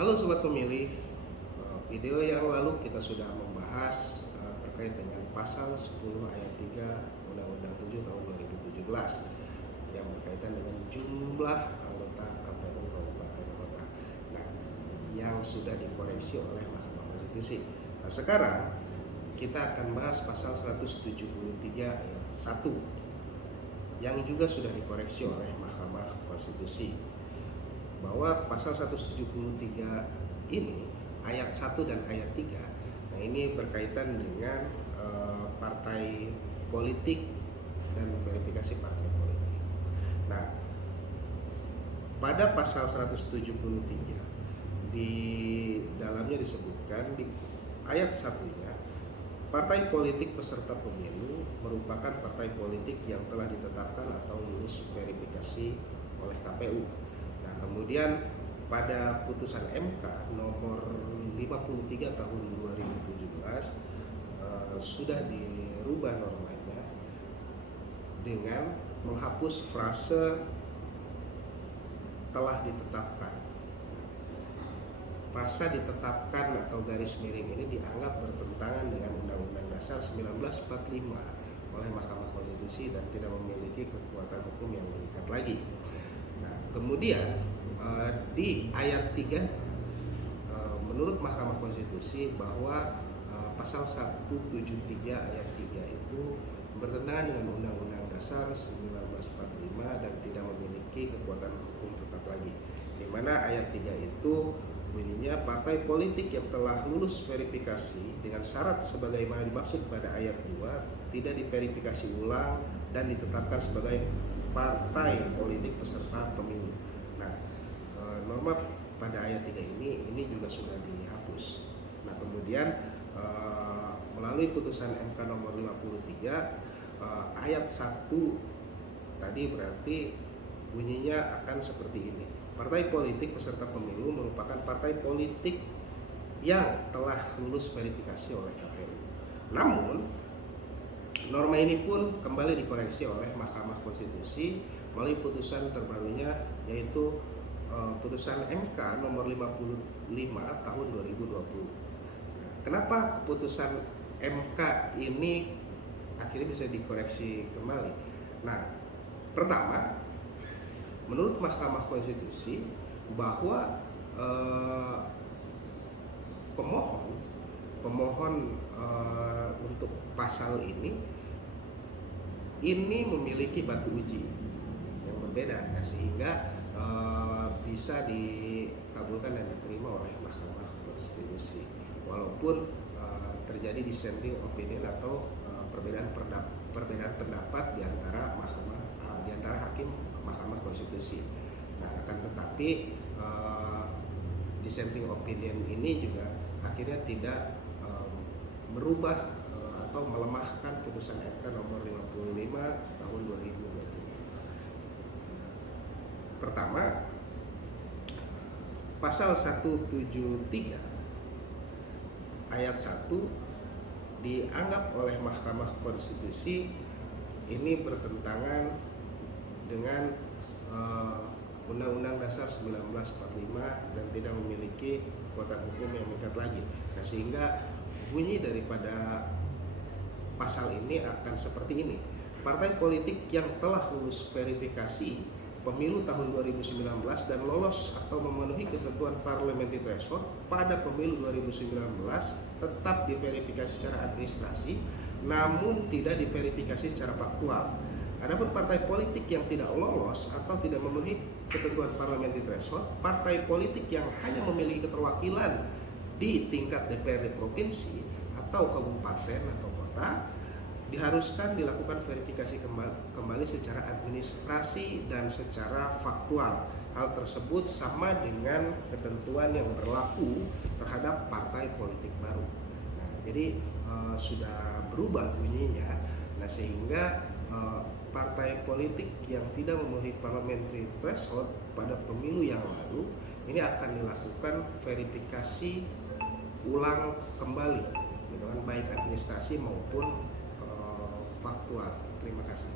Halo Sobat Pemilih, video yang lalu kita sudah membahas terkait dengan pasal 10 ayat 3 Undang-Undang 7 tahun 2017 yang berkaitan dengan jumlah anggota KPU Kabupaten Kota. Nah, yang sudah dikoreksi oleh Mahkamah Konstitusi. Nah, sekarang kita akan bahas pasal 173 ayat 1 yang juga sudah dikoreksi oleh Mahkamah Konstitusi, bahwa pasal 173 ini ayat 1 dan ayat 3, nah ini berkaitan dengan partai politik dan verifikasi partai politik. Nah, pada pasal 173 di dalamnya disebutkan di ayat 1-nya, partai politik peserta pemilu merupakan partai politik yang telah ditetapkan atau lulus verifikasi oleh KPU. Nah, kemudian pada putusan MK nomor 53 tahun 2017 sudah dirubah normanya dengan menghapus frase telah ditetapkan. Frase ditetapkan atau garis miring ini dianggap bertentangan dengan Undang-Undang Dasar 1945 oleh Mahkamah Konstitusi dan tidak memiliki kekuatan hukum yang mengikat lagi. Nah, kemudian di ayat 3 menurut Mahkamah Konstitusi bahwa pasal 173 ayat 3 itu bertentangan dengan Undang-Undang Dasar 1945 dan tidak memiliki kekuatan hukum tetap lagi. Di mana ayat 3 itu bunyinya, partai politik yang telah lulus verifikasi dengan syarat sebagaimana dimaksud pada ayat 2 tidak diverifikasi ulang dan ditetapkan sebagai partai politik peserta pemilu. Nah, norma pada ayat 3 ini juga sudah dihapus. Nah, kemudian melalui putusan MK nomor 53 ayat 1 tadi berarti bunyinya akan seperti ini. Partai politik peserta pemilu merupakan partai politik yang telah lulus verifikasi oleh KPU. Namun, norma ini pun kembali dikoreksi oleh Mahkamah Konstitusi melalui putusan terbarunya, yaitu putusan MK nomor 55 tahun 2020. Nah, kenapa putusan MK ini akhirnya bisa dikoreksi kembali? Nah, pertama, menurut Mahkamah Konstitusi bahwa pemohon untuk pasal ini memiliki batu uji yang berbeda, sehingga bisa dikabulkan dan diterima oleh Mahkamah Konstitusi walaupun terjadi dissenting opinion atau perbedaan pendapat di antara hakim Mahkamah Konstitusi. Nah, akan tetapi dissenting opinion ini juga akhirnya tidak merubah atau melemahkan putusan MK nomor 55 tahun 2020. Pertama, pasal 173 ayat 1 dianggap oleh Mahkamah Konstitusi ini bertentangan dengan Undang-Undang Dasar 1945 dan tidak memiliki kekuatan hukum yang mengikat lagi. Nah, sehingga bunyi daripada pasal ini akan seperti ini. Partai politik yang telah lulus verifikasi pemilu tahun 2019 dan lolos atau memenuhi ketentuan parliamentary threshold pada pemilu 2019 tetap diverifikasi secara administrasi namun tidak diverifikasi secara faktual. Adapun partai politik yang tidak lolos atau tidak memenuhi ketentuan parliamentary threshold, partai politik yang hanya memiliki keterwakilan di tingkat DPRD provinsi atau kabupaten atau kota diharuskan dilakukan verifikasi kembali secara administrasi dan secara faktual. Hal tersebut sama dengan ketentuan yang berlaku terhadap partai politik baru. Nah, jadi sudah berubah bunyinya. Nah, sehingga partai politik yang tidak memenuhi parliamentary threshold pada pemilu yang lalu ini akan dilakukan verifikasi ulang kembali, gitu kan, baik administrasi maupun faktual. Terima kasih.